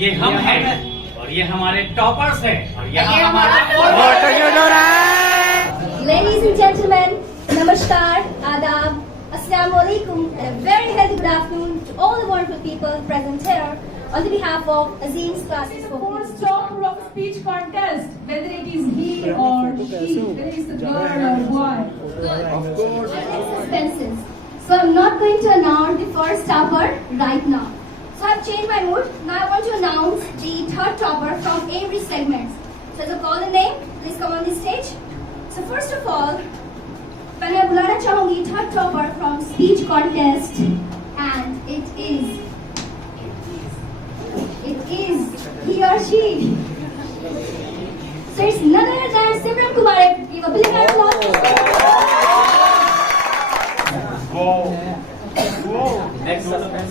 ये हम हैं और ये हमारे टॉपर्स हैं और यहाँ हमारा Ladies and gentlemen, Namaskar, Adab, Assalamu Alaikum, and a very healthy good afternoon to all the wonderful people present here on the behalf of Azim's classes for First topper of speech contest, whether it is he or she, whether it is a girl or boy. Of course. Suspenses. So I'm not going to announce the first topper right now. So I've changed my mood. Now I want to announce the third topper from every segment. So as I call the name, please come on the stage. So first of all, मैं बुलाना चाहूंगी third topper from speech contest, and it is he or she. So it's none other than Simran Kumar. Give a big round of applause. Next suspense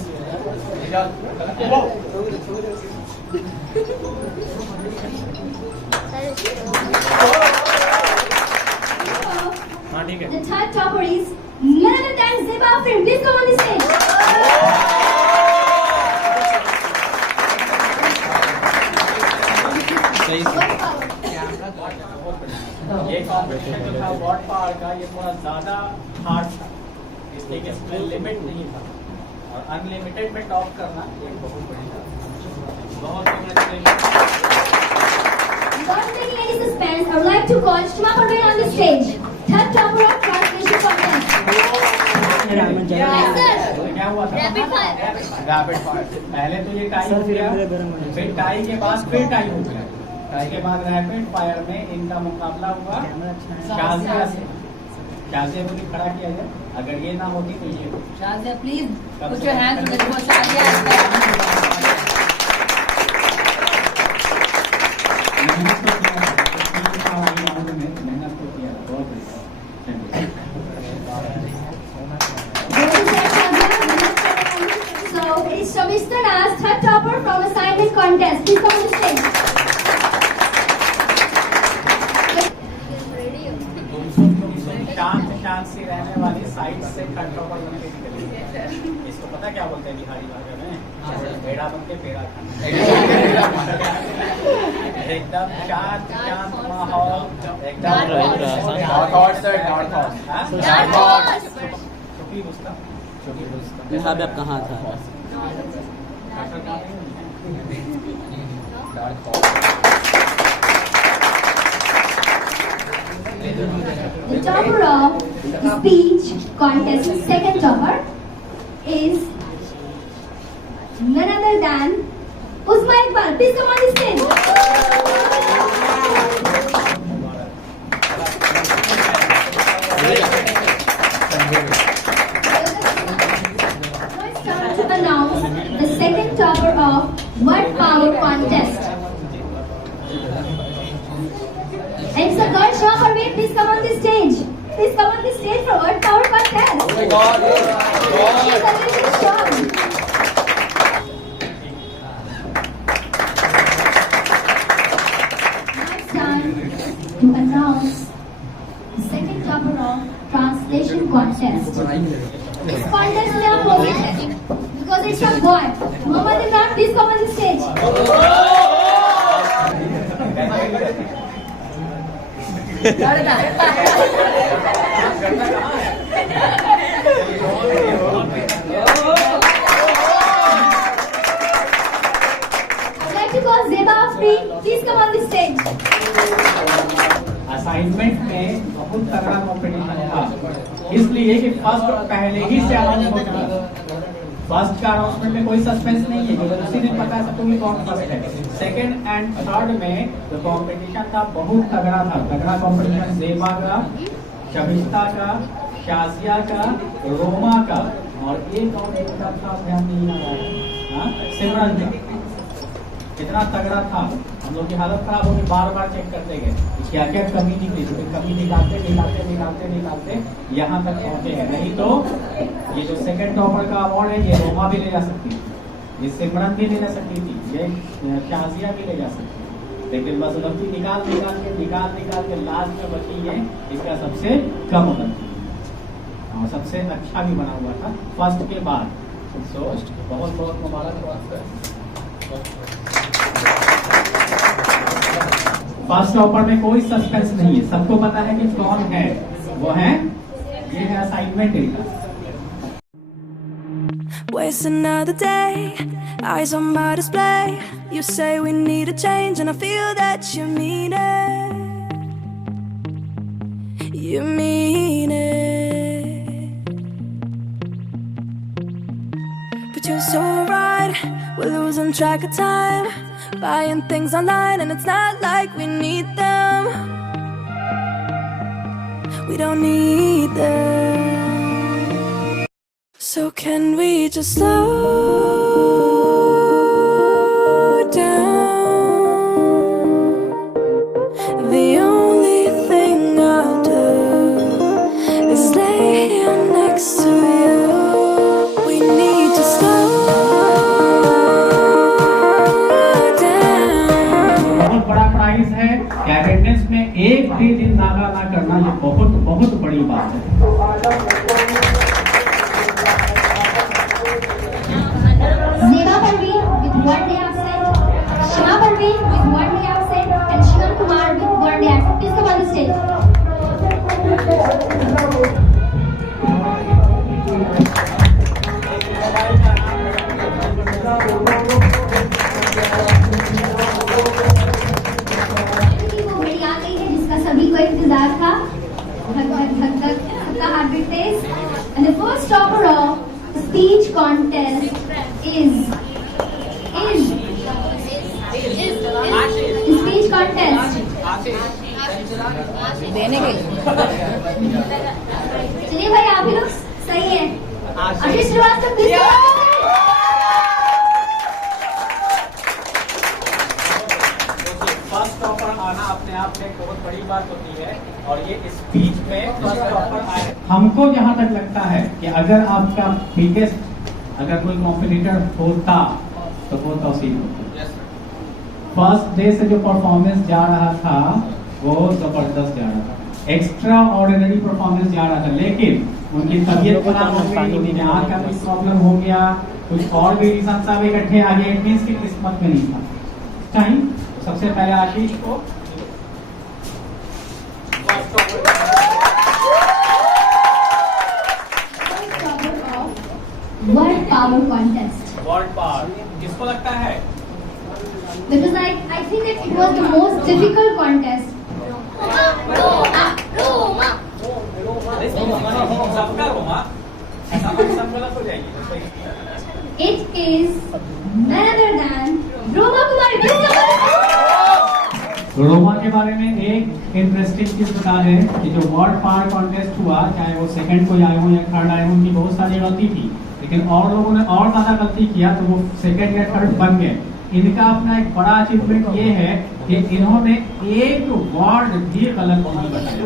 हाँ ठीक है The third topper is none other than Zeba Afrin. Please come on the stage. ये competition जो था what power का ये थोड़ा ज्यादा हार्ड था इसलिए कि इसमें लिमिट नहीं था और अनलिमिटेड में टॉप करना ये बहुत बड़ी बात है। बहुत Without taking any suspense, I would like to call Shima Parveen on the stage. Third topper of translation contest. Yes, sir. क्या हुआ था Rapid fire. रैपिड फायर पहले तो ये टाई हो गया फिर टाई के बाद फिर टाई हो गया टाई के बाद रैपिड फायर में इनका मुकाबला हुआ शाजिया से शाजिया को भी खड़ा किया जाए अगर ये ना होती तो ये Shazia, please put your hands together for Shazia. मेहनत तो किया बहुत So it's Shamishta Nas, third topper from assignment contest. Please come on the stage. शांत से रहने वाली साइड से थर्ड टॉपर बन के निकली इसको पता क्या बोलते हैं बिहारी भाषा में पेड़ा बन के पेड़ा खाना एकदम शांत शांत माहौल एकदम साहब आप कहाँ था The topper of speech contest, second topper, is none other than Uzma Iqbal. Please come on the stage. Now it's time to announce the second topper of Word Power contest. And it's a girl, Shah Parveen. Please come on the stage. Please come on the stage for Word Power contest. Oh my God! She is a little strong. Now it's time to announce the second topper of translation contest. This contest में आप लोग हैं because it's a boy. Mohammad Imran, please come on the stage. I'd like to call Zeba Afrin. Please come on the stage. Assignment में बहुत तगड़ा competition था इसलिए कि फर्स्ट पहले ही से अनाउंस हो चुका फर्स्ट का अनाउंसमेंट में कोई सस्पेंस नहीं है क्योंकि उसी दिन पता है सबको कि कौन फर्स्ट है सेकंड एंड थर्ड में जो कॉम्पिटिशन था बहुत तगड़ा था तगड़ा कॉम्पिटिशन जेबा का शमिश्ता का शाजिया का रोमा का और एक और था ध्यान नहीं आ रहा है सिमरन का कितना तगड़ा था हम लोग की हालत खराब होगी बार बार चेक करते गए क्या क्या कमी निकली तो कमी निकालते यहाँ तक पहुँचे हैं नहीं तो ये जो सेकंड टॉपर का अवार्ड है ये रोमा भी ले जा सकती थी ये सिमरन भी ले जा सकती थी ये शाजिया भी ले जा सकती थी लेकिन बस गलती निकाल के लास्ट में बची है इसका सबसे कम होना और सबसे अच्छा भी बना हुआ था फर्स्ट के बाद सो बहुत बहुत मुबारक फर्स्ट टॉपर में कोई सस्पेंस नहीं है, सबको पता है कि कौन है। वो है, ये है असाइनमेंट इनका। Waste another day, eyes on my display. You say we need a change, and I feel that you mean it. You mean it. But you're so right, we're losing track of time, buying things online, and it's not like we need them. We don't need them. So can we just slow down? The only thing I'll do is lay here next to you. We need to slow down. बहुत बड़ा prize है। Attendance में एक भी दिन नागा ना करना, ये बहुत बहुत बड़ी बात है। Zeba Parveen with 1 day absent, Shima Parveen with 1 day absent, and Shivam Kumar with 1 day absent. Please come on the stage. वो घड़ी आ गई है जिसका सभी को इंतजार था। धक धक धक धक सबका हार्ट बीट तेज। And the first topper of the speech contest is the speech contest. चलिए भाई, आप ही लोग सही है। आशीष श्रीवास्तव प्लीज। फर्स्ट टॉपर आना अपने आप में बहुत बड़ी बात होती है, और ये स्पीच में फर्स्ट टॉपर आए। हमको जहां तक लगता है कि अगर आपका बिगेस्ट अगर कोई कॉम्पिटिटर होता तो वो तौसीफ होता। फर्स्ट डे से जो परफॉर्मेंस जा रहा था वो जबरदस्त जा रहा था, एक्स्ट्रा ऑर्डिनरी परफॉर्मेंस जा रहा था, लेकिन उनकी तबीयत खराब हो गई, उनकी आँख का भी प्रॉब्लम हो गया, कुछ और भी रीजन सब इकट्ठे आ गए, मीन्स की किस्मत में नहीं था टाइम। सबसे पहले आशीष को Word power contest. Word power किसको लगता है? Because I think that it was the most difficult contest. सबका रोमा सब गलत हो जाएगी। It is none other than Roma Kumari. Roma के बारे में एक इंटरेस्टिंग चीज बता दें कि जो वर्ड पावर कॉन्टेस्ट हुआ, चाहे वो सेकंड कोई आए हो या थर्ड आए हो, उनकी बहुत सारी गलती थी, लेकिन और लोगों ने और ज्यादा गलती किया तो वो सेकंड या थर्ड बन गए। इनका अपना एक बड़ा अचीवमेंट ये है कि इन्होंने एक वर्ड भी गलत नहीं बताया,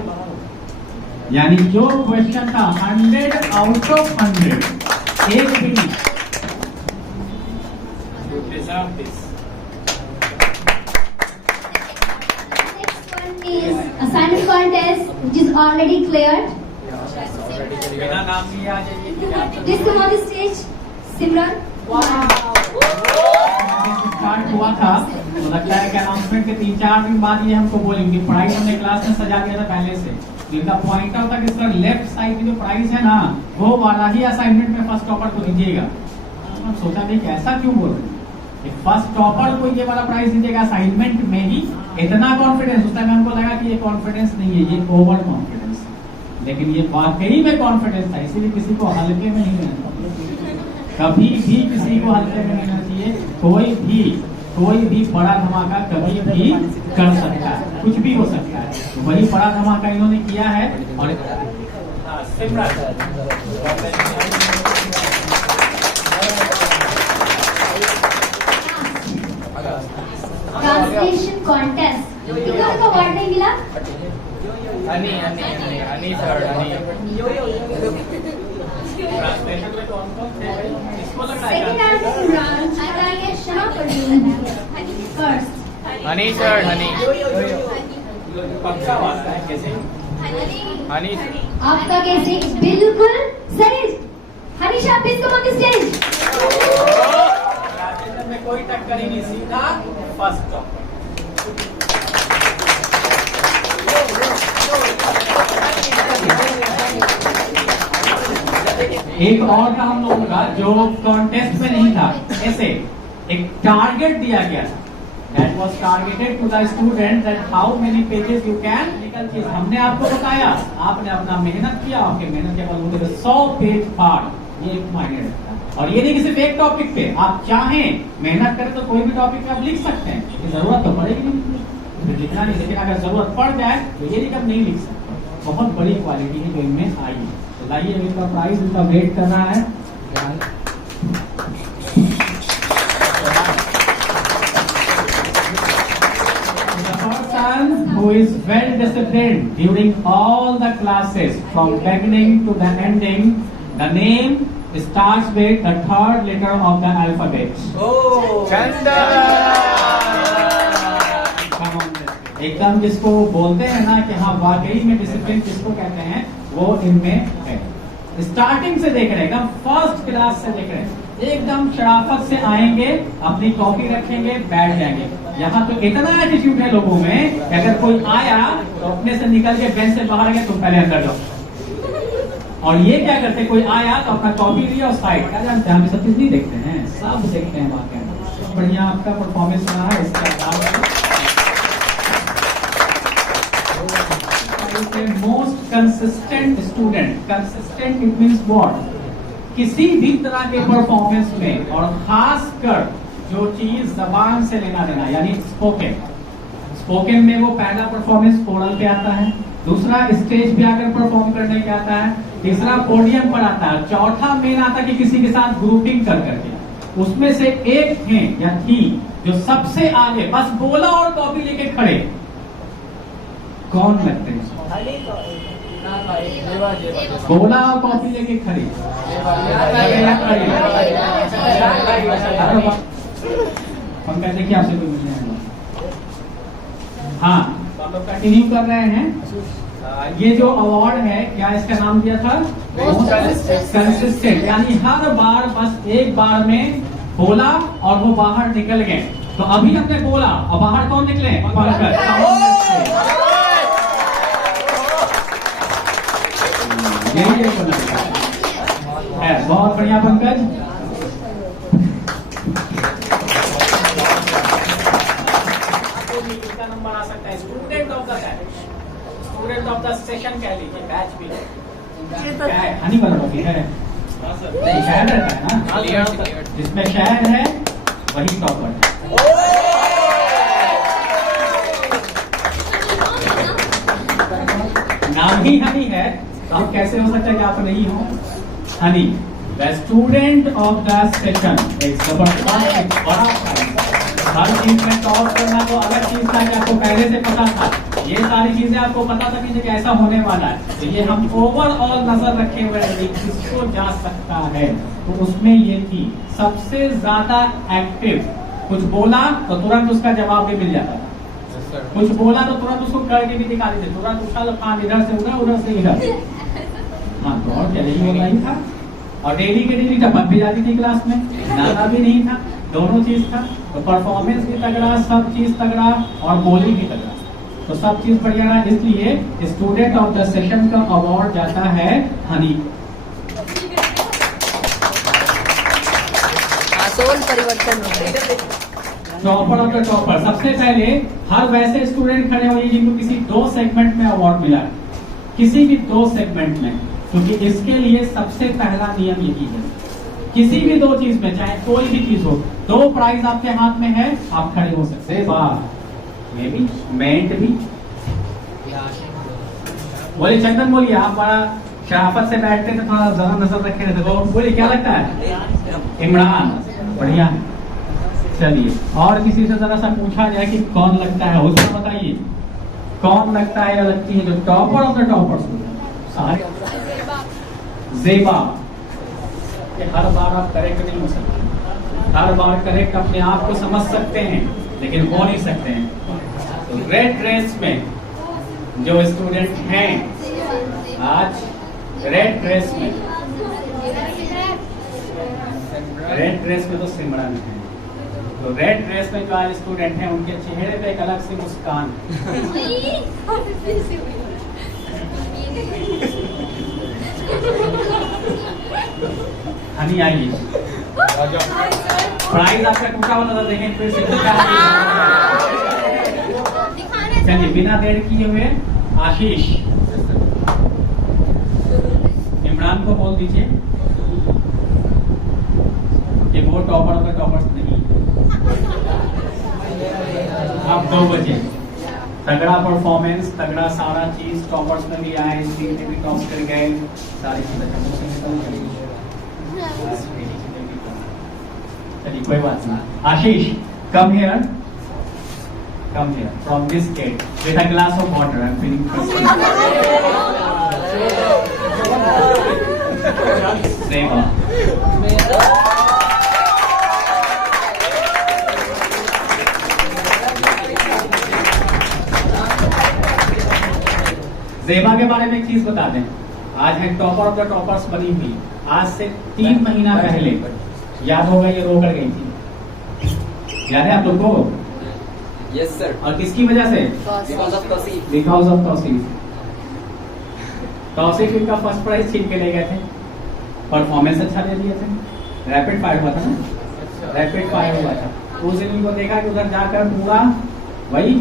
यानी जो क्वेश्चन था 100 आउट ऑफ 100 एक भी नहीं। Is assignment contest which is already cleared. बिना नाम लिए आ जाइए। Please come on the stage, Simran. Start हुआ था तो लगता है कि अनाउंसमेंट के 3-4 दिन बाद ये हमको बोलेंगे, प्राइस हमने क्लास में सजा दिया था पहले से। इनका पॉइंट आउट था कि सर लेफ्ट साइड की जो प्राइस है ना, वो वाला ही असाइनमेंट में फर्स्ट टॉपर को दीजिएगा। हम सोचा नहीं कि ऐसा क्यों बोल रहे हैं, फर्स्ट टॉपर को ये वाला प्राइस दीजिएगा असाइनमेंट में ही। इतना कॉन्फिडेंस, उस टाइम हमको लगा कि ये कॉन्फिडेंस नहीं है, ये ओवर कॉन्फिडेंस है, लेकिन ये वाकई में कॉन्फिडेंस था। इसीलिए किसी को हल्के में नहीं लेना चाहिए, कभी भी किसी को हल्के में नहीं लेना चाहिए। कोई भी बड़ा धमाका कभी भी कर सकता है, कुछ भी हो सकता है। तो वही बड़ा धमाका इन्होंने किया है। और Translation contest. कितना का अवार्ड नहीं मिला? Second round, I get Shama Parveen first. Honey sir, Honey पक्का वाला है कैसे? हनी आपका कैसे? बिल्कुल सही। हनीशा, please come on the stage. Rajendra में कोई टक्कर ही नहीं, सीधा फर्स्ट टॉपर। एक और था हम लोगों का जो कॉन्टेस्ट में नहीं था, ऐसे एक टारगेट दिया गया था, that was targeted to the student that how many pages you can चीज हमने आपको बताया, आपने अपना मेहनत किया, आपके मेहनत के बाद 100 पेज पार्ट, ये एक मायने रखता है। और ये नहीं कि सिर्फ एक टॉपिक पे, आप चाहें मेहनत करें तो कोई भी टॉपिक पे आप लिख सकते हैं, जरूरत तो पड़ेगी नहीं, लिखना नहीं, लेकिन अगर जरूरत पड़ जाए तो ये नहीं नहीं लिख सकते। बहुत बड़ी क्वालिटी है जो इनमें आई है। तो लाइए अभी इनका प्राइस, इनका वेट कर रहा है। Who is well disciplined during all the classes from beginning to the ending. The name starts with the third letter of the alphabet. चंदन। एकदम जिसको बोलते हैं ना कि हाँ वाकई में डिसिप्लिन किसको कहते हैं, वो इनमें है। स्टार्टिंग से देख रहे हैं, एकदम फर्स्ट क्लास से देख रहे हैं, एकदम शराफत से आएंगे, अपनी कॉपी रखेंगे, बैठ जाएंगे। यहाँ तो इतना एटीट्यूड है लोगों में कि अगर कोई आया तो अपने से निकल के बेंच से बाहर गए, तुम पहले अंदर जाओ। और ये क्या करते, कोई आया तो अपना कॉपी लिया और साइड, क्या जानते हैं हम सब चीज नहीं देखते हैं, सब देखते हैं। वाकई बढ़िया आपका परफॉर्मेंस रहा है। इसका most consistent student, consistent it means what, किसी भी तरह के परफॉर्मेंस में, और खासकर जो चीज जबान से लेना देना, यानी स्पोकन, स्पोकन में वो पहला परफॉर्मेंस ओरल पे आता है, दूसरा स्टेज पे आकर परफॉर्म करने के आता है, तीसरा पोडियम पर आता है, चौथा मेन आता है कि किसी के साथ ग्रुपिंग कर करके। उसमें से एक थे या थी जो सबसे आगे बस बोला और कॉपी लेके खड़े, कौन लगते हैं? बोला और कॉपी लेके खड़ी, पंकज देखिए आपसे कोई मिलने वाला। हाँ, तो हम लोग कंटिन्यू कर रहे हैं। ये जो अवार्ड है, क्या इसका नाम दिया था? कंसिस्टेंट, यानी हर बार बस एक बार में बोला और वो बाहर निकल गए। तो अभी हमने बोला और बाहर कौन निकले? पंकज। यही है, बहुत बढ़िया पंकज। कितना नंबर आ सकता है? Student of the batch, student of the session कह लीजिए, बैच भी क्या है? हनी वाला टॉपिक है, शहर रहता है ना, जिसमें शहर है वही टॉपर। नाम ही हनी है, अब कैसे हो सकता है कि आप नहीं हो? Honey the student of the session, एक जबरदस्त, एक बड़ा प्राइज। हर चीज में टॉप करना तो अलग चीज था कि आपको पहले से पता था, ये सारी चीजें आपको पता था कि ऐसा होने वाला है। तो ये हम ओवरऑल नजर रखे हुए हैं किसको जा सकता है, तो उसमें ये थी सबसे ज्यादा एक्टिव। कुछ बोला तो तुरंत उसका जवाब भी मिल जाता था, कुछ बोला तो तुरंत उसको करके भी दिखा देते, तुरंत उछल फान, इधर से उधर, उधर से इधर। हाँ, तो और क्या यही होना ही था। और डेली के डेली टपक भी जाती थी क्लास में, ज्यादा भी नहीं था, दोनों चीज था। तो परफॉर्मेंस भी तगड़ा, सब चीज तगड़ा, और बोली भी तगड़ा, तो सब चीज बढ़िया रहा। इसलिए स्टूडेंट ऑफ द सेशन का अवार्ड जाता है हनी। परिवर्तन टॉपर ऑफ द टॉपर, सबसे पहले हर वैसे स्टूडेंट खड़े हुए जिनको किसी 2 सेगमेंट में अवार्ड मिला है, किसी भी 2 सेगमेंट में, क्योंकि इसके लिए सबसे पहला नियम यही है, किसी भी 2 चीज में, चाहे कोई भी चीज हो, 2 प्राइज आपके हाथ में है, आप खड़े हो सकते हैं। वाह, ये भी मेंट भी। बोले चंदन, बोलिए, आप बड़ा शराफत से बैठते थे, थोड़ा जरा नजर रखे रहते, तो बोले क्या लगता है? इमरान, बढ़िया। चलिए, और किसी से जरा सा पूछा जाए कि कौन लगता है, उसको बताइए कौन लगता है या लगती है जो टॉपर ऑफ द टॉपर्स? सारे ज़ेबा। कि हर बार आप करेक्ट नहीं हो सकते, हर बार करेक्ट अपने आप को समझ सकते हैं लेकिन हो नहीं सकते हैं। तो रेड ड्रेस में जो स्टूडेंट हैं आज, रेड ड्रेस में, रेड ड्रेस में तो सिमरन है, तो रेड ड्रेस में जो आज स्टूडेंट हैं उनके चेहरे पे एक अलग सी मुस्कान। हनी आइए, प्राइज आपका टूटा हुआ नजर देखें फिर से। चलिए बिना देर किए हुए आशीष इमरान को बोल दीजिए कि वो टॉपर का टॉपर्स नहीं। आप 2 बजे तगड़ा परफॉर्मेंस, तगड़ा सारा चीज, टॉपर्स में भी आए, स्टेट में भी टॉप कर गए, सारी चीजें चलिए कोई बात नहीं। Ashish come here from this gate with a glass of water. I am feeling सेवा। ज़ेबा के बारे में एक चीज बता दें, आज है टॉपर ऑफ द टॉपर्स बनी हुई। आज से 3 महीना पहले याद होगा ये रो कर गई थी, याद है आप लोग को? Yes sir. और किसकी वजह से? Because of Tausif. तौसीफ इनका फर्स्ट प्राइज छीन के ले गए थे, परफॉर्मेंस अच्छा दे दिए थे, रैपिड फायर हुआ था ना, रैपिड फायर हुआ था। उस दिन उनको देखा कि उधर जाकर पूरा वही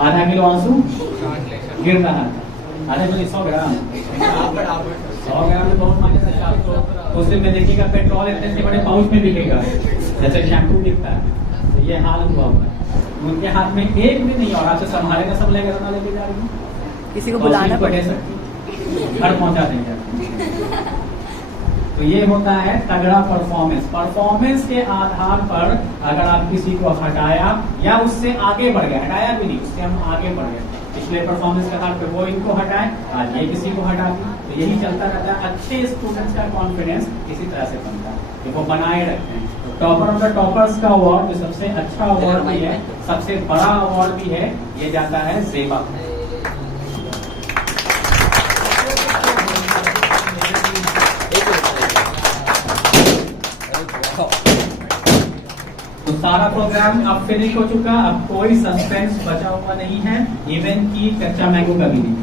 आधा किलो आंसू गिर रहा था, आधा किलो 100 ग्राम 100 ग्राम में बहुत मायने रखता है। तो उस दिन में देखिएगा पेट्रोल इतने बड़े पाउच में बिकेगा जैसे शैम्पू बिकता है। तो ये हाल हुआ है, उनके हाथ में एक भी नहीं और आपसे संभालेगा सब लेकर ना लेके जा रही हूँ, किसी को बुलाना पड़ेगा, घर पहुंचा देंगे। तो ये होता है तगड़ा परफॉर्मेंस के आधार पर अगर आप किसी को हटाया या उससे आगे बढ़ गए, हटाया भी नहीं, उससे हम आगे बढ़ गए, पिछले परफॉर्मेंस के आधार पर वो इनको हटाए, आज ये किसी को हटा दी, तो यही चलता रहता है। अच्छे स्टूडेंट्स का कॉन्फिडेंस इसी तरह से बनता है कि वो बनाए रखते हैं। तो टॉपर ऑफ द टॉपर्स का अवार्ड जो सबसे अच्छा अवार्ड भी है, सबसे बड़ा अवार्ड भी है, ये जाता है ज़ेबा। तो सारा प्रोग्राम अब फिनिश हो चुका, अब कोई सस्पेंस बचा हुआ नहीं है, इवन की कच्चा मैंगो का भी नहीं।